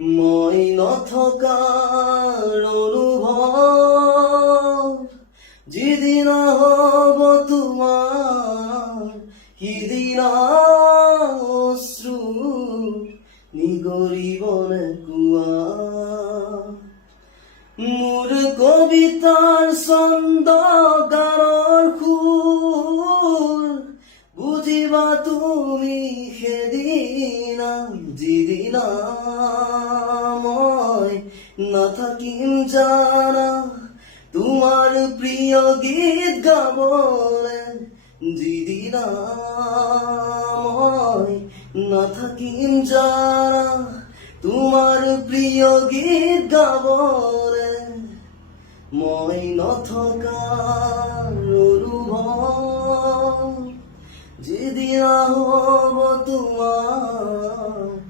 মই নথকাৰ অনুভৱ যিদিনা হ'ব তোমাৰ সিদিনা অশ্ৰু নিগৰিবনে কোৱা। মোৰ কবিতাৰ ছন্দ গানৰ সুৰ বুজিবা তুমি সেদিনা যিদিনা মই নাথাকিম জানা তোমাৰ প্ৰিয় গীত গাবলে। যিদিনা মই নাথাকিম জানা তোমাৰ প্ৰিয় গীত গাবলে। মই নথকাৰ অনুভৱ যিদিনা হ'ব তোমাৰ